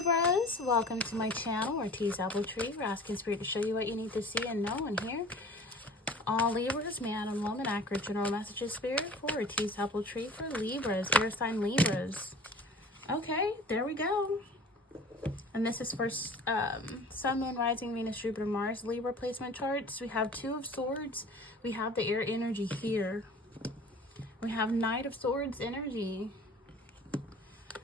Libras, welcome to my channel, Ortiz Apple Tree. We're asking Spirit to show you what you need to see and know and hear. All Libras, man and woman, accurate general messages, Spirit, for Ortiz Apple Tree for Libras, air sign Libras. Okay, there we go. And this is for Sun, Moon, Rising, Venus, Jupiter, Mars, Libra placement charts. We have Two of Swords. We have the air energy here. We have Knight of Swords energy.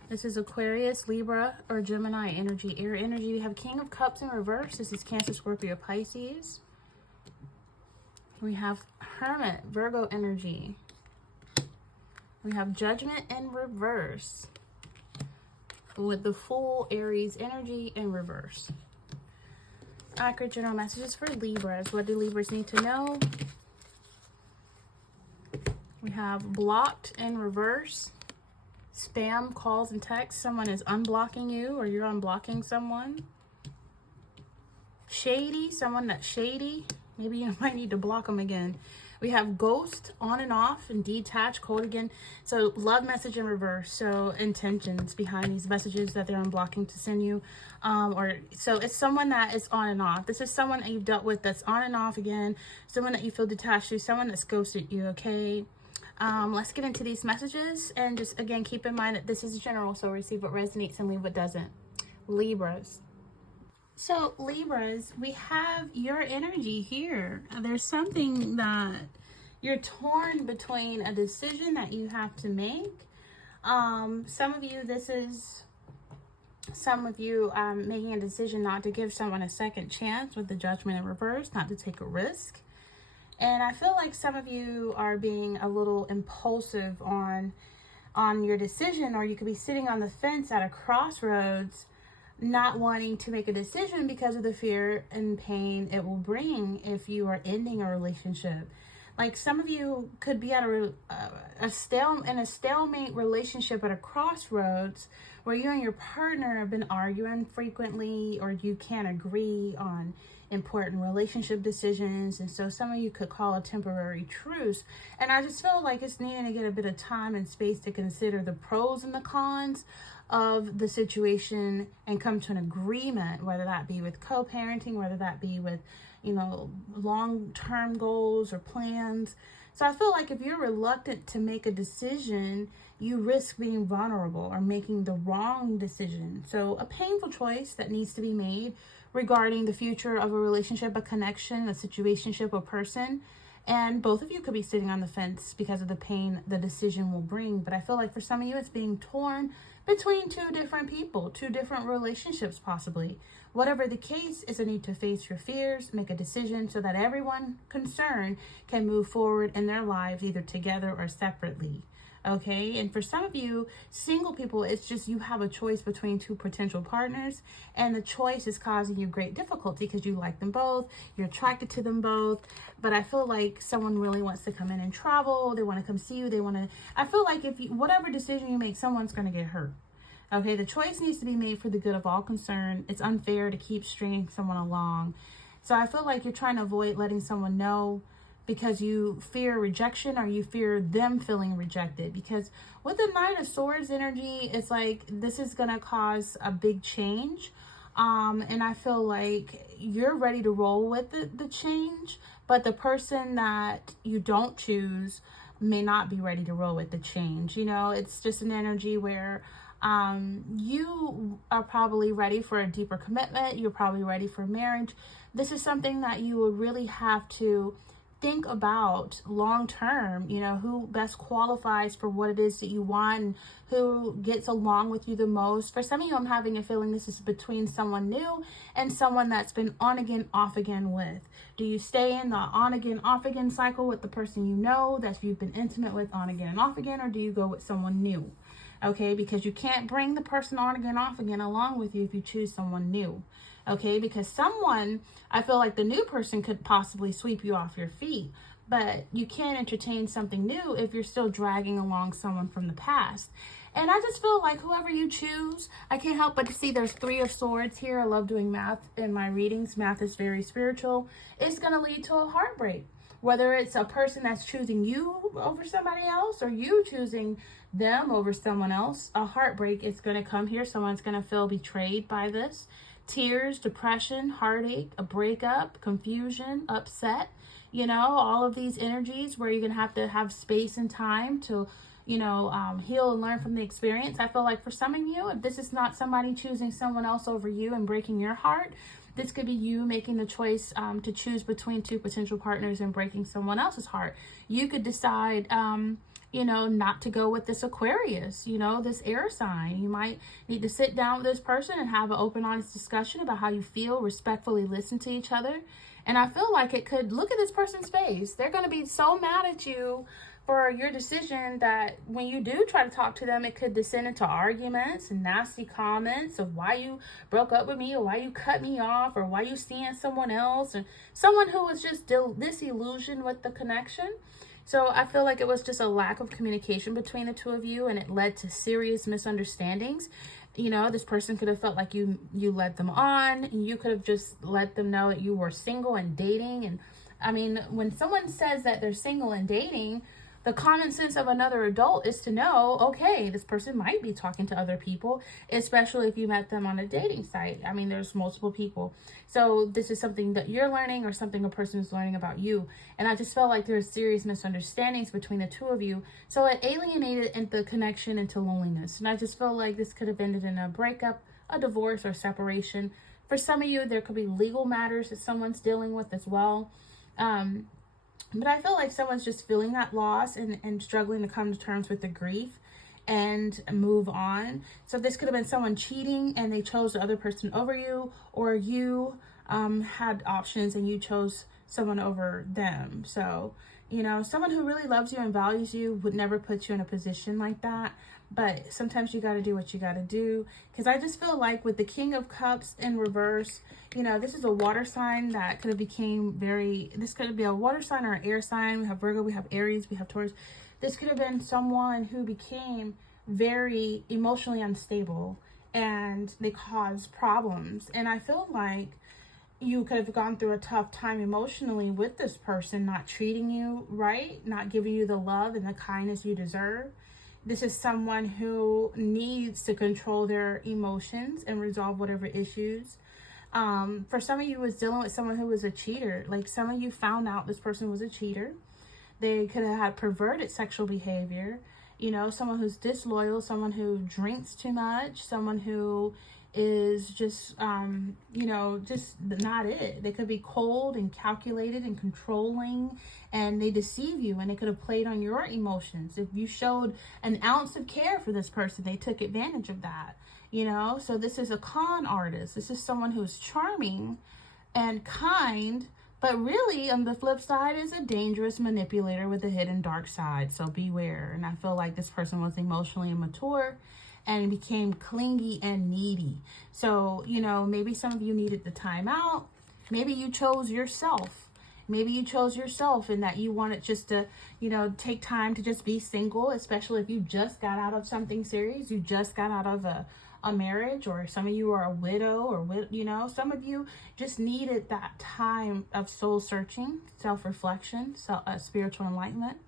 This is Aquarius, Libra, or Gemini energy, air energy. We have King of Cups in reverse. This is Cancer, Scorpio, Pisces. We have Hermit, Virgo energy. We have Judgment in reverse with the Fool, Aries energy in reverse. Accurate general messages for Libras. What do Libras need to know? We have Blocked in reverse. Spam calls and texts. Someone is unblocking you or you're unblocking someone. Shady, someone that's shady. Maybe you might need to block them again. We have Ghost, on and off, and detached, cold again. So love message in reverse. So intentions behind these messages that they're unblocking to send you. So it's someone that is on and off. This is someone that you've dealt with that's on and off again. Someone that you feel detached to. Someone that's ghosted you, okay? Let's get into these messages, and just again keep in mind that this is general, so receive what resonates and leave what doesn't. Libras. So Libras, we have your energy here. There's something that you're torn between, a decision that you have to make. Some of you making a decision not to give someone a second chance with the Judgment in reverse, not to take a risk. And I feel like some of you are being a little impulsive on your decision, or you could be sitting on the fence at a crossroads, not wanting to make a decision because of the fear and pain it will bring if you are ending a relationship. Like some of you could be at a stalemate relationship at a crossroads where you and your partner have been arguing frequently, or you can't agree on important relationship decisions, and so some of you could call a temporary truce. And I just feel like it's needing to get a bit of time and space to consider the pros and the cons of the situation and come to an agreement, whether that be with co-parenting, whether that be with, long-term goals or plans. So I feel like if you're reluctant to make a decision, you risk being vulnerable or making the wrong decision. So a painful choice that needs to be made regarding the future of a relationship, a connection, a situationship, a person. And both of you could be sitting on the fence because of the pain the decision will bring. But I feel like for some of you, it's being torn between two different people, two different relationships possibly. Whatever the case, is a need to face your fears, make a decision so that everyone concerned can move forward in their lives, either together or separately. Okay, and for some of you single people, it's just you have a choice between two potential partners, and the choice is causing you great difficulty because you like them both, you're attracted to them both. But I feel like someone really wants to come in and travel, they want to come see you, I feel like whatever decision you make, someone's going to get hurt. Okay, the choice needs to be made for the good of all concerned. It's unfair to keep stringing someone along. So I feel like you're trying to avoid letting someone know because you fear rejection, or you fear them feeling rejected. Because with the Knight of Swords energy, it's like this is going to cause a big change. And I feel like you're ready to roll with the change, but the person that you don't choose may not be ready to roll with the change. It's just an energy where you are probably ready for a deeper commitment. You're probably ready for marriage. This is something that you will really have to think about long term, who best qualifies for what it is that you want, and who gets along with you the most. For some of you, I'm having a feeling this is between someone new and someone that's been on again, off again with. Do you stay in the on again, off again cycle with the person that you've been intimate with on again and off again, or do you go with someone new? Okay, because you can't bring the person on again, off again along with you if you choose someone new. Okay, because I feel like the new person could possibly sweep you off your feet, but you can't entertain something new if you're still dragging along someone from the past. And I just feel like whoever you choose, I can't help but to see there's Three of Swords here. I love doing math in my readings. Math is very spiritual. It's going to lead to a heartbreak. whether it's a person that's choosing you over somebody else or you choosing them over someone else, a heartbreak is going to come here. Someone's going to feel betrayed by this. Tears, depression, heartache, a breakup, confusion, upset, all of these energies where you're going to have space and time to, heal and learn from the experience. I feel like for some of you, if this is not somebody choosing someone else over you and breaking your heart, this could be you making the choice to choose between two potential partners and breaking someone else's heart. You could decide, not to go with this Aquarius, this air sign. You might need to sit down with this person and have an open, honest discussion about how you feel, respectfully listen to each other. And I feel like it could look at this person's face. They're going to be so mad at you for your decision that when you do try to talk to them, it could descend into arguments and nasty comments of why you broke up with me or why you cut me off or why you seeing someone else, and someone who was just disillusioned with the connection. So I feel like it was just a lack of communication between the two of you, and it led to serious misunderstandings. This person could have felt like you led them on, and you could have just let them know that you were single and dating. And I mean, when someone says that they're single and dating, the common sense of another adult is to know, okay, this person might be talking to other people, especially if you met them on a dating site. I mean, there's multiple people. So this is something that you're learning or something a person is learning about you. And I just felt like there's serious misunderstandings between the two of you. So it alienated the connection into loneliness. And I just feel like this could have ended in a breakup, a divorce, or separation. For some of you, there could be legal matters that someone's dealing with as well. But I feel like someone's just feeling that loss and struggling to come to terms with the grief and move on. So this could have been someone cheating and they chose the other person over you, or you had options and you chose someone over them. So, someone who really loves you and values you would never put you in a position like that. But sometimes you got to do what you got to do. Because I just feel like with the King of Cups in reverse, this is a water sign that could have this could be a water sign or an air sign. We have Virgo, we have Aries, we have Taurus. This could have been someone who became very emotionally unstable and they caused problems. And I feel like you could have gone through a tough time emotionally with this person, not treating you right, not giving you the love and the kindness you deserve. This is someone who needs to control their emotions and resolve whatever issues. For some of you, was dealing with someone who was a cheater. Like some of you found out this person was a cheater. They could have had perverted sexual behavior. Someone who's disloyal, someone who drinks too much, someone who is just not it. They could be cold and calculated and controlling, and they deceive you, and they could have played on your emotions. If you showed an ounce of care for this person, they took advantage of that, So this is a con artist. This is someone who's charming and kind, but really on the flip side is a dangerous manipulator with a hidden dark side. So beware. And I feel like this person was emotionally immature and became clingy and needy. So, maybe some of you needed the time out. Maybe you chose yourself. Maybe you chose yourself in that you wanted just to, take time to just be single, especially if you just got out of something serious. You just got out of a marriage, or some of you are a widow, or, some of you just needed that time of soul searching, self-reflection, spiritual enlightenment.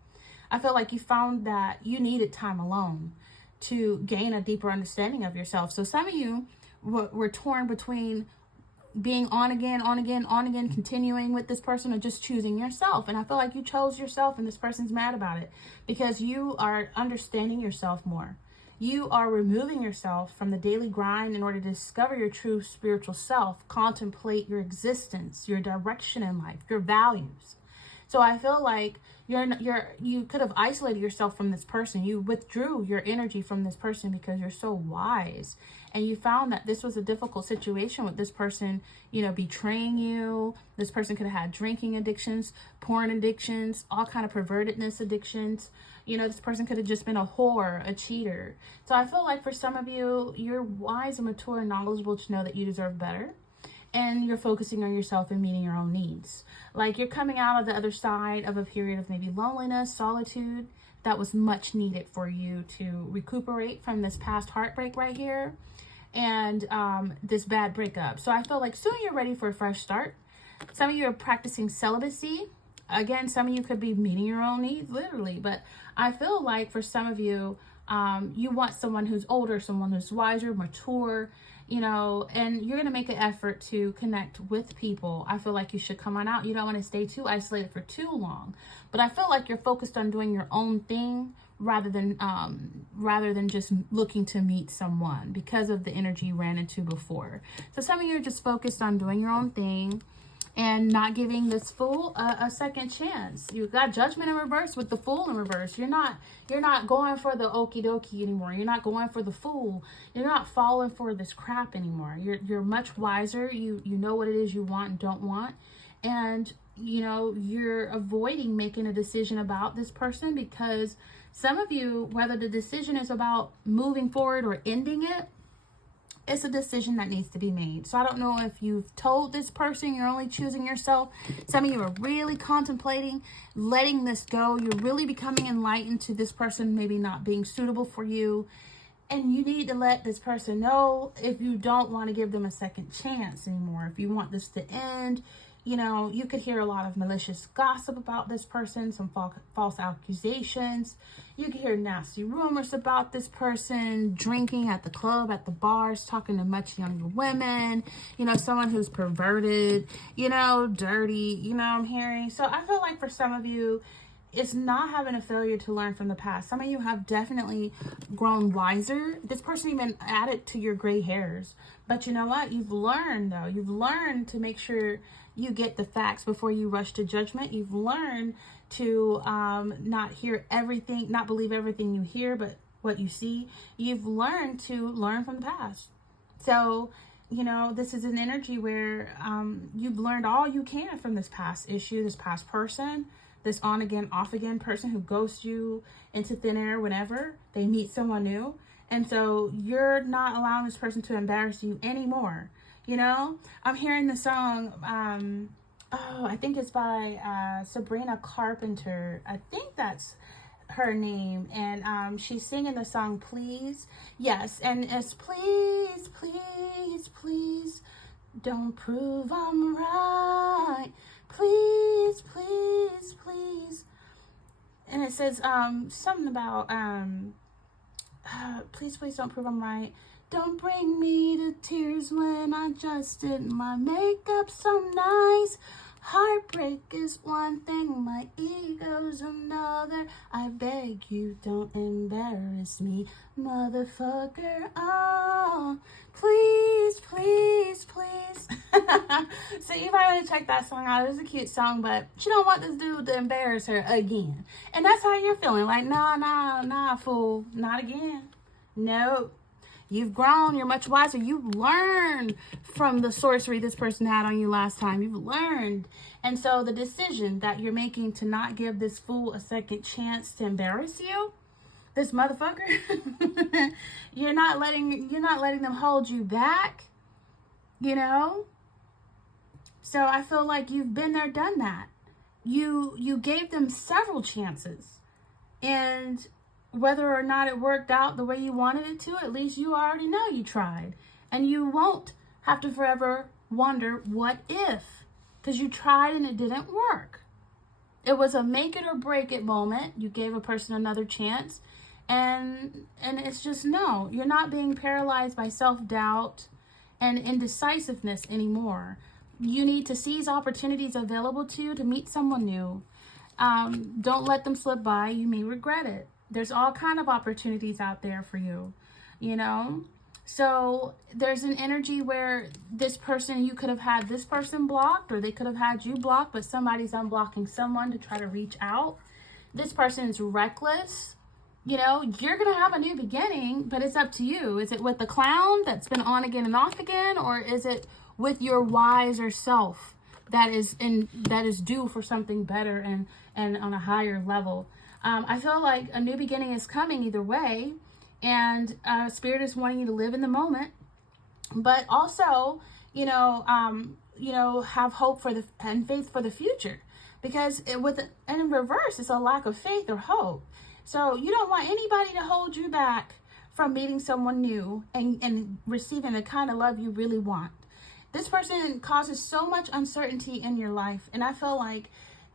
I feel like you found that you needed time alone to gain a deeper understanding of yourself. So some of you were torn between being on again, continuing with this person, or just choosing yourself. And I feel like you chose yourself, and this person's mad about it because you are understanding yourself more. You are removing yourself from the daily grind in order to discover your true spiritual self, contemplate your existence, your direction in life, your values. So I feel like you could have isolated yourself from this person. You withdrew your energy from this person because you're so wise. And you found that this was a difficult situation with this person, betraying you. This person could have had drinking addictions, porn addictions, all kind of pervertedness addictions. This person could have just been a whore, a cheater. So I feel like for some of you, you're wise and mature and knowledgeable to know that you deserve better. And you're focusing on yourself and meeting your own needs. Like you're coming out of the other side of a period of maybe loneliness, solitude, that was much needed for you to recuperate from this past heartbreak right here and this bad breakup. So I feel like soon you're ready for a fresh start. Some of you are practicing celibacy. again, some of you could be meeting your own needs, literally. But I feel like for some of you, you want someone who's older, someone who's wiser, mature, you know, and you're going to make an effort to connect with people. I feel like you should come on out. You don't want to stay too isolated for too long. But I feel like you're focused on doing your own thing rather than just looking to meet someone because of the energy you ran into before. So some of you are just focused on doing your own thing and not giving this fool a second chance. You've got Judgment in reverse with the Fool in reverse. You're not going for the okie dokie anymore. You're not going for the Fool. You're not falling for this crap anymore. You're much wiser. You know what it is you want and don't want. And, you know, you're avoiding making a decision about this person because some of you, whether the decision is about moving forward or ending it, it's a decision that needs to be made. So I don't know if you've told this person you're only choosing yourself. Some of you are really contemplating letting this go. You're really becoming enlightened to this person maybe not being suitable for you. And you need to let this person know if you don't want to give them a second chance anymore. If you want this to end, you know, you could hear a lot of malicious gossip about this person, some false accusations. You could hear nasty rumors about this person, drinking at the club, at the bars, talking to much younger women, you know, someone who's perverted, you know, dirty, you know, I'm hearing. So I feel like for some of you, it's not having a failure to learn from the past. Some of you have definitely grown wiser. This person even added to your gray hairs. But you know what? You've learned, though. You've learned to make sure you get the facts before you rush to judgment. You've learned to not hear everything, not believe everything you hear, but what you see. You've learned to learn from the past. So, you know, this is an energy where you've learned all you can from this past issue, this past person, this on again, off again person who ghosts you into thin air whenever they meet someone new. And so you're not allowing this person to embarrass you anymore. You know, I'm hearing the song, I think it's by Sabrina Carpenter. I think that's her name. And she's singing the song, Please. Yes, and it's please, please, please, don't prove I'm right. Please, please, please. And it says something about, please, please don't prove I'm right. Don't bring me to tears when I just did my makeup so nice. Heartbreak is one thing, my ego's another. I beg you, don't embarrass me, motherfucker. Oh, please, please, please. So you might want to check that song out. It's a cute song, but she don't want this dude to embarrass her again. And that's how you're feeling. Like, nah, fool. Not again. No. You've grown. You're much wiser. You've learned from the sorcery this person had on you last time. You've learned. And so the decision that you're making to not give this fool a second chance to embarrass you, this motherfucker, you're not letting them hold you back, you know? So I feel like you've been there, done that. You gave them several chances. And whether or not it worked out the way you wanted it to, at least you already know you tried. And you won't have to forever wonder what if, because you tried and it didn't work. It was a make it or break it moment. You gave a person another chance. And it's just, no, you're not being paralyzed by self-doubt and indecisiveness anymore. You need to seize opportunities available to you to meet someone new. Don't let them slip by. You may regret it. There's all kind of opportunities out there for you, you know? So there's an energy where this person, you could have had this person blocked, or they could have had you blocked, but somebody's unblocking someone to try to reach out. This person is reckless. You know, you're going to have a new beginning, but it's up to you. Is it with the clown that's been on again and off again, or is it with your wiser self that is due for something better and on a higher level? I feel like a new beginning is coming either way, and Spirit is wanting you to live in the moment, but also, have hope and faith for the future, because and in reverse, it's a lack of faith or hope. So you don't want anybody to hold you back from meeting someone new and receiving the kind of love you really want. This person causes so much uncertainty in your life, and I feel like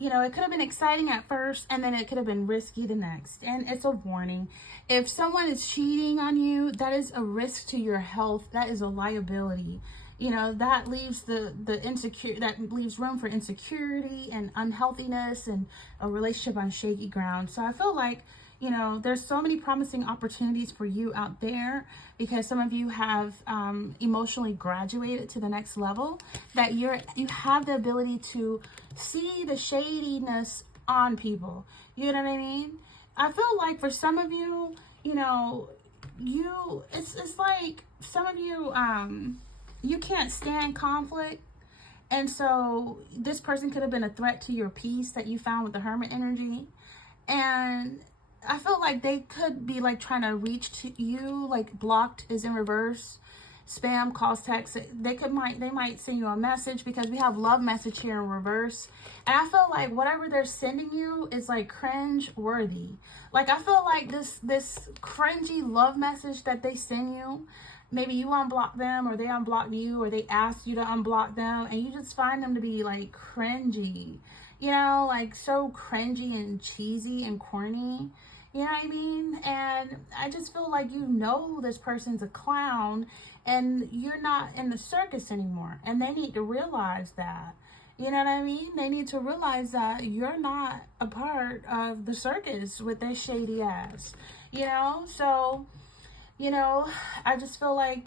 You know, it could have been exciting at first, and then it could have been risky the next. And it's a warning. If someone is cheating on you, that is a risk to your health. That is a liability. You know, that leaves that leaves room for insecurity and unhealthiness and a relationship on shaky ground. So I feel like, you know, there's so many promising opportunities for you out there, because some of you have emotionally graduated to the next level, that you have the ability to see the shadiness on people. You know what I mean? I feel like for some of you, you know, it's like some of you you can't stand conflict. And so this person could have been a threat to your peace that you found with the Hermit energy. And I feel like they could be like trying to reach to you, like blocked is in reverse, spam, calls, text. They might send you a message, because we have love message here in reverse. And I feel like whatever they're sending you is like cringe worthy. Like I feel like this cringy love message that they send you, maybe you unblock them or they unblocked you, or they asked you to unblock them, and you just find them to be like cringy, you know, like so cringy and cheesy and corny. You know what I mean? And I just feel like, you know, this person's a clown and you're not in the circus anymore. And they need to realize that. You know what I mean? They need to realize that you're not a part of the circus with their shady ass. You know? So, you know, I just feel like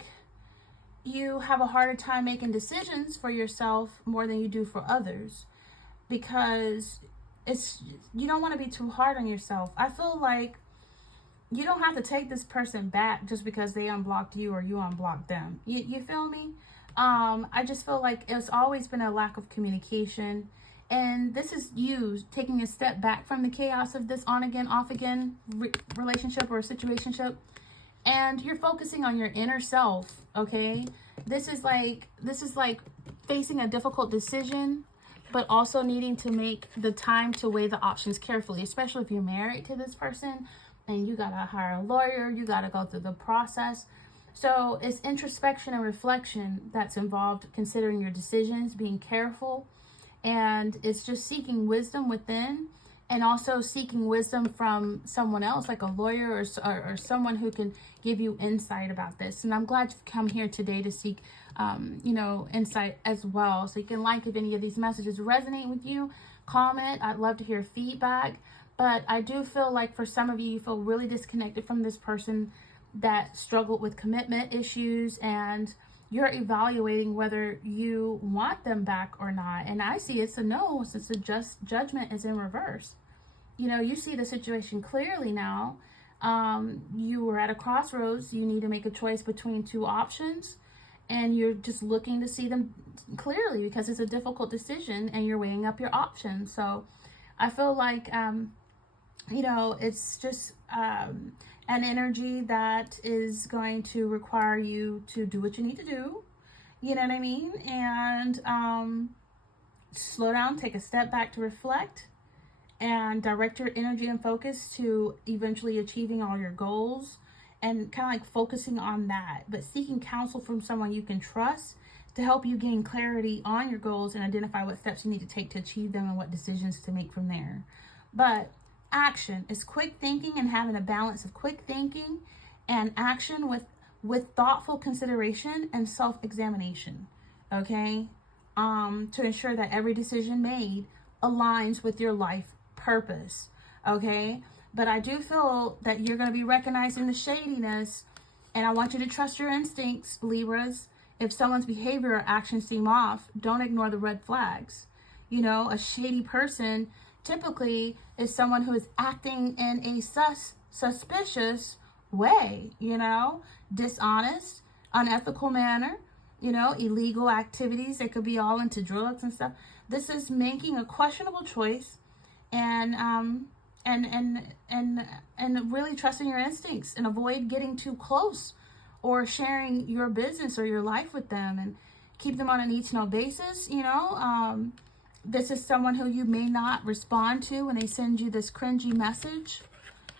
you have a harder time making decisions for yourself more than you do for others, because you don't want to be too hard on yourself. I feel like you don't have to take this person back just because they unblocked you or you unblocked them. You feel me? I just feel like it's always been a lack of communication, and this is you taking a step back from the chaos of this on again, off again relationship or situationship, and you're focusing on your inner self. Okay, this is like facing a difficult decision, but also needing to make the time to weigh the options carefully, especially if you're married to this person and you got to hire a lawyer, you got to go through the process. So it's introspection and reflection that's involved, considering your decisions, being careful, and it's just seeking wisdom within, and also seeking wisdom from someone else, like a lawyer or someone who can give you insight about this. And I'm glad you've come here today to seek you know, insight as well. So you can like if any of these messages resonate with you, comment. I'd love to hear feedback. But I do feel like for some of you, you feel really disconnected from this person that struggled with commitment issues, and you're evaluating whether you want them back or not. And I see it's a no, since the judgment is in reverse. You know, you see the situation clearly now. You were at a crossroads. You need to make a choice between two options, and you're just looking to see them clearly, because it's a difficult decision and you're weighing up your options. So I feel like, you know, it's just an energy that is going to require you to do what you need to do. You know what I mean? And slow down, take a step back to reflect, and direct your energy and focus to eventually achieving all your goals, and kind of like focusing on that, but seeking counsel from someone you can trust to help you gain clarity on your goals and identify what steps you need to take to achieve them and what decisions to make from there. But action is quick thinking, and having a balance of quick thinking and action with thoughtful consideration and self-examination, okay? To ensure that every decision made aligns with your life purpose, okay? But I do feel that you're going to be recognizing the shadiness, and I want you to trust your instincts, Libras. If someone's behavior or actions seem off, don't ignore the red flags. You know, a shady person typically is someone who is acting in a suspicious way, you know, dishonest, unethical manner, you know, illegal activities. They could be all into drugs and stuff. This is making a questionable choice, and really trusting your instincts, and avoid getting too close or sharing your business or your life with them, and keep them on a need-to-know basis. You know, this is someone who you may not respond to when they send you this cringy message,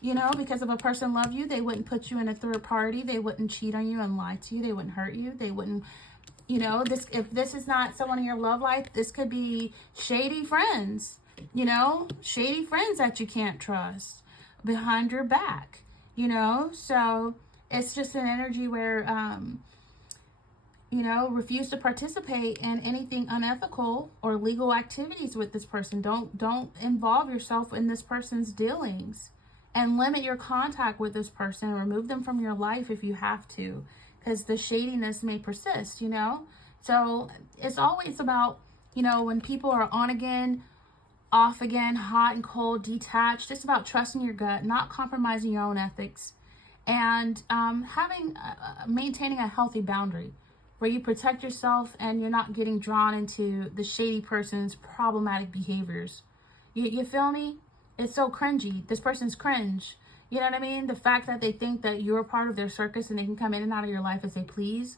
you know, because if a person loved you, they wouldn't put you in a third party. They wouldn't cheat on you and lie to you. They wouldn't hurt you. They wouldn't, you know, if this is not someone in your love life, this could be Shady Friends. You know, shady friends that you can't trust behind your back, you know? So it's just an energy where, you know, refuse to participate in anything unethical or legal activities with this person. Don't involve yourself in this person's dealings, and limit your contact with this person. Remove them from your life if you have to, because the shadiness may persist, you know? So it's always about, you know, when people are on again, off again, hot and cold, detached, it's about trusting your gut, not compromising your own ethics, and maintaining a healthy boundary where you protect yourself and you're not getting drawn into the shady person's problematic behaviors. You feel me? It's so cringy. This person's cringe. You know what I mean? The fact that they think that you're part of their circus and they can come in and out of your life as they please.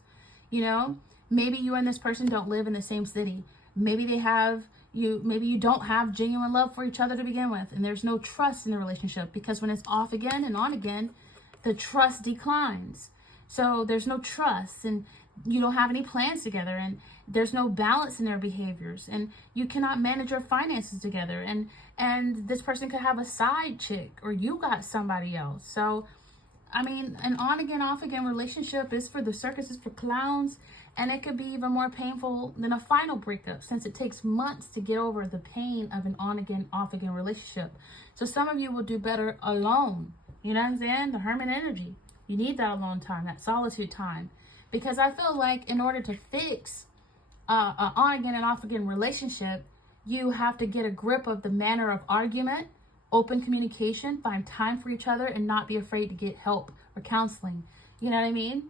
You know, maybe you and this person don't live in the same city. Maybe maybe you don't have genuine love for each other to begin with, and there's no trust in the relationship, because when it's off again and on again, the trust declines. So there's no trust, and you don't have any plans together, and there's no balance in their behaviors, and you cannot manage your finances together, and this person could have a side chick, or you got somebody else. So I mean, an on again, off again relationship is for the circus, is for clowns, and it could be even more painful than a final breakup, since it takes months to get over the pain of an on again, off again relationship. So some of you will do better alone. You know what I'm saying? The hermit energy. You need that alone time, that solitude time. Because I feel like in order to fix an on again and off again relationship, you have to get a grip of the manner of argument, open communication, find time for each other, and not be afraid to get help or counseling. You know what I mean?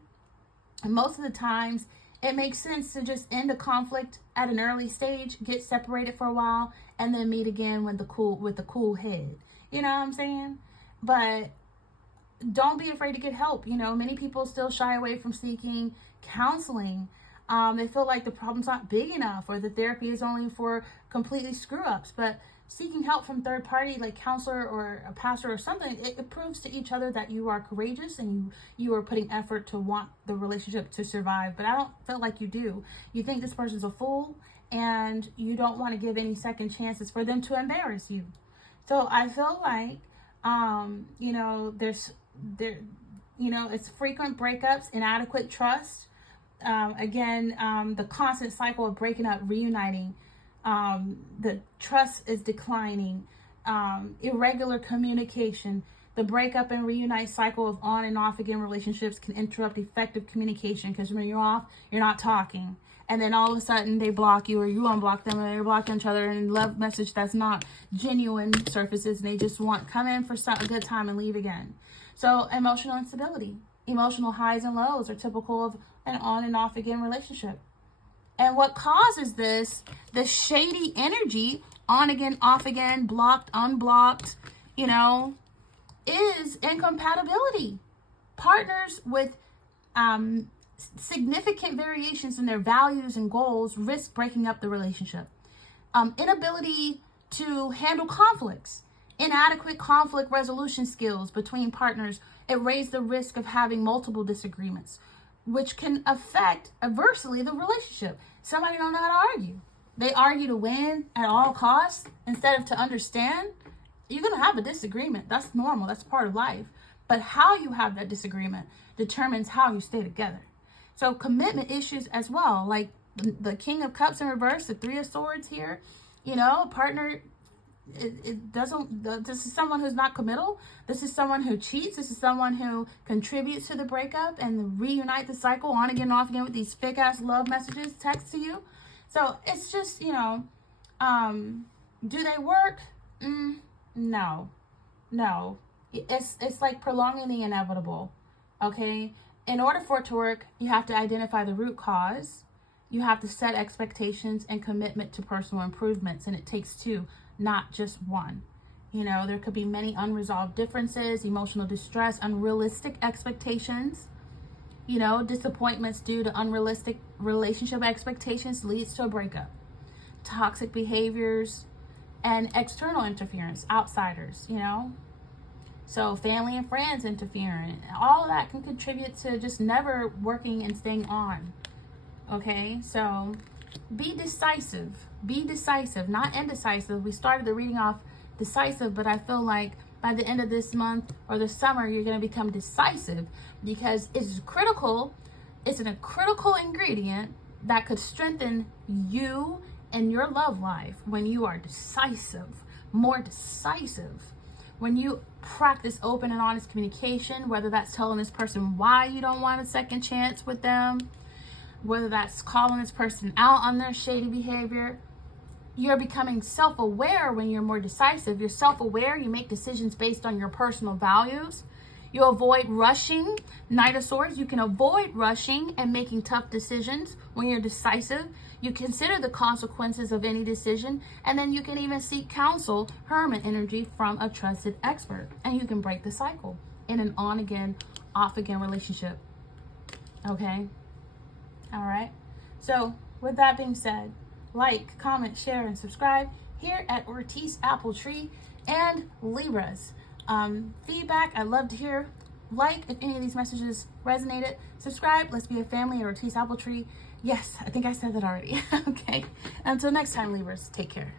And most of the times, it makes sense to just end a conflict at an early stage, get separated for a while, and then meet again with the cool head. You know what I'm saying? But don't be afraid to get help. You know, many people still shy away from seeking counseling. They feel like the problem's not big enough, or the therapy is only for completely screw ups. But seeking help from third party, like counselor or a pastor or something, it proves to each other that you are courageous and you are putting effort to want the relationship to survive. But I don't feel like you do. You think this person's a fool, and you don't want to give any second chances for them to embarrass you. So I feel like, you know, it's frequent breakups, inadequate trust. The constant cycle of breaking up, reuniting, the trust is declining, irregular communication. The breakup and reunite cycle of on and off again relationships can interrupt effective communication, because when you're off, you're not talking. And then all of a sudden they block you, or you unblock them, and they're blocking each other, and love message that's not genuine surfaces, and they just come in for a good time and leave again. So emotional instability, emotional highs and lows are typical of an on and off again relationship. And what causes this, the shady energy, on again, off again, blocked, unblocked, you know, is incompatibility. Partners with significant variations in their values and goals risk breaking up the relationship. Inability to handle conflicts, inadequate conflict resolution skills between partners, it raises the risk of having multiple disagreements, which can affect adversely the relationship. Somebody don't know how to argue. They argue to win at all costs instead of to understand. You're going to have a disagreement. That's normal. That's part of life. But how you have that disagreement determines how you stay together. So commitment issues as well, like the King of Cups in reverse, the Three of Swords here, you know, a partner, this is someone who's not committal. This is someone who cheats. This is someone who contributes to the breakup and reunite the cycle on again, off again with these fake ass love messages, text to you. So it's just, you know, do they work? No. It's like prolonging the inevitable. Okay. In order for it to work, you have to identify the root cause. You have to set expectations and commitment to personal improvements. And it takes two, not just one. You know, there could be many unresolved differences, emotional distress, unrealistic expectations. You know, disappointments due to unrealistic relationship expectations leads to a breakup. Toxic behaviors and external interference, outsiders, you know. So family and friends interfering, all of that can contribute to just never working and staying on. Okay, so Be decisive. Be decisive, not indecisive. We started the reading off decisive, but I feel like by the end of this month or the summer, you're going to become decisive, because it's critical. It's a critical ingredient that could strengthen you and your love life when you are decisive, more decisive. When you practice open and honest communication, whether that's telling this person why you don't want a second chance with them, whether that's calling this person out on their shady behavior, you're becoming self-aware when you're more decisive. You're self-aware. You make decisions based on your personal values. You avoid rushing. Knight of Swords, you can avoid rushing and making tough decisions when you're decisive. You consider the consequences of any decision, and then you can even seek counsel, Hermit energy, from a trusted expert. And you can break the cycle in an on-again, off-again relationship. Okay? All right? So, with that being said, like, comment, share, and subscribe here at Ortiz Apple Tree and Libras. Feedback, I'd love to hear. Like if any of these messages resonated. Subscribe. Let's be a family at Ortiz Apple Tree. Yes, I think I said that already. Okay. Until next time, Libras, take care.